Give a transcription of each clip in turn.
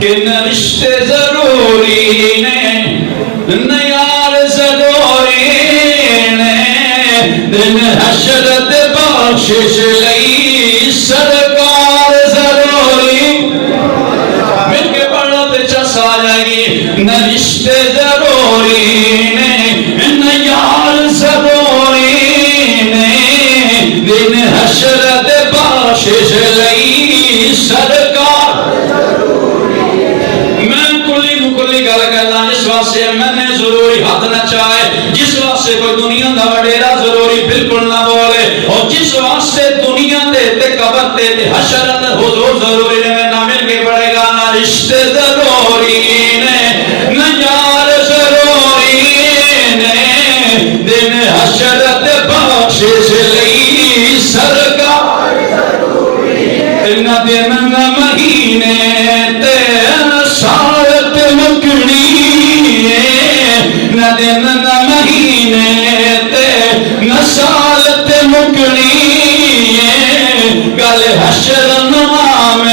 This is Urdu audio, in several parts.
کہ نہ رشتے ضروری نے نہ یار ضروری نے دن حشرت بخشش لئی سرکار ضروری مل کے پڑھو تے چس آ جائے گی نہ رشتے ضروری نے نہ یار ضروری نے دن حشرت بخشش لئی سرکار گل کرنا اس واسطے میں نے ضروری حد نہ چاہے جس واسطے کوئی دنیا دا وڈیرا ضروری بالکل نہ بولے اور جس واسطے دنیا دے تے قبر تے حشر اندر حضور ضروری نے نہ مل کے پڑے گا نہ رشتے ضروری نے نہ یار ضروری نے دن حشر تے بخشش لئی سرکار ضروری نہ دن نہ مہینے تے سال نہ دن نہ مہینے تے نہ سال تے مکنی گل حشر نام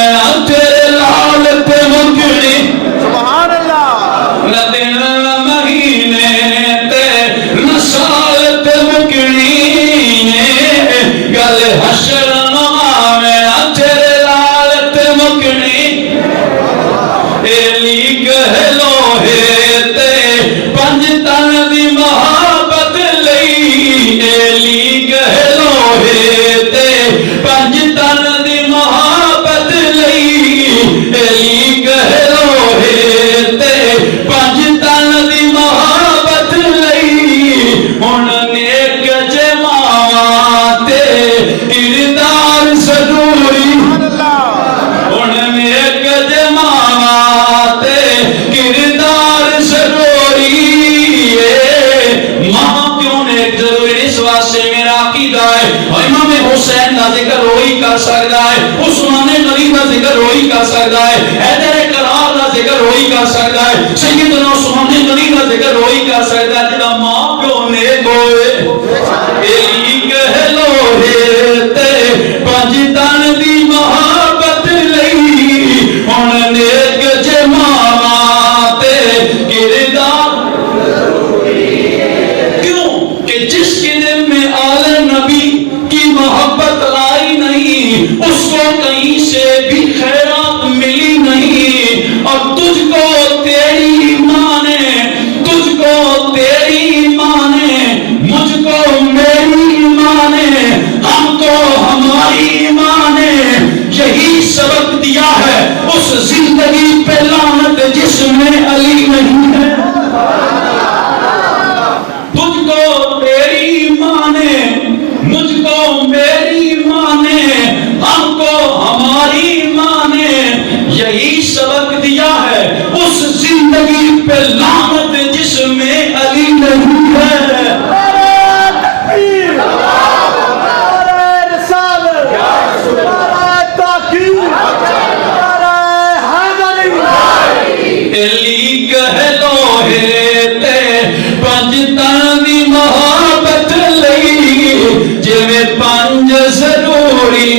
تیرے لال تے مکنی سبحان اللہ نہ دن نہ مہینے تے نہ سال تے مکنی گل حشر نام تیرے لال تے مکنی ایلی کہلو سکتا ہے عثمان غنی کا ذکر وہی کر سکتا ہے حیدر کرار کا ذکر وہی کر سکتا ہے سیدنا عثمان غنی کا ذکر وہی کر سکتا ہے جڑا ماں پیو نیک ہوئے ایلی کہلو تے پنج تن دی محبت لئی ہن نیک جے ماں تے کردار کیوں کہ جس کے دل میں آل نبی کی محبت اس کو کہیں سے بھی خیرات ملی نہیں اور تجھ کو تیری ماں نے تجھ کو تیری ماں نے مجھ کو میری ماں نے ہم کو ہماری ماں نے یہی سبق دیا ہے اس زندگی پہ لعنت جس میں علی نہیں ہے تجھ کو تیری ماں نے مجھ کو میری ماں نے ہم کو ہماری ماں نے یہی سبق دیا ہے اس زندگی پہ لعنت جس میں علی نہیں ہے علی کہلو تے پنج تن دی محبت لئی جویں پنج ضروری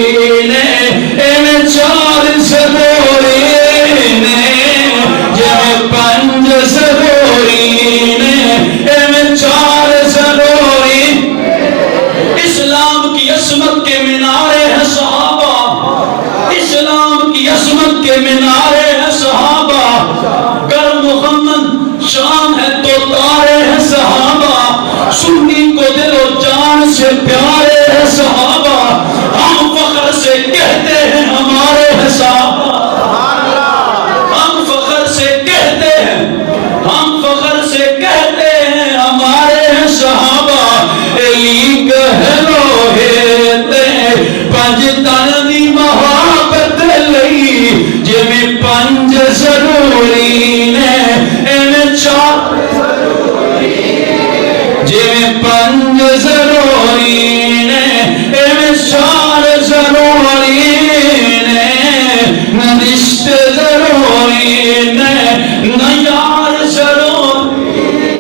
چار ضروری نے جب پنج ضروری نے چار ضروری اسلام کی عظمت کے مینارے ہیں صحابہ اسلام کی عظمت کے مینارے ہیں صحابہ گر محمد شان ہے تو تارے ہیں صحابہ سنی کو دل و جان سے پیارے ہیں صحابہ ہم فخر سے کہتے ہیں ہمارے ہیں صحابہ ہم فخر سے کہتے ہیں ہم فخر سے کہتے ہیں ہمارے ہیں صحابہ علی کہلو تے پنج تن دی محبت لئی جویں پنج ضروری نے چار جویں پنج ضروری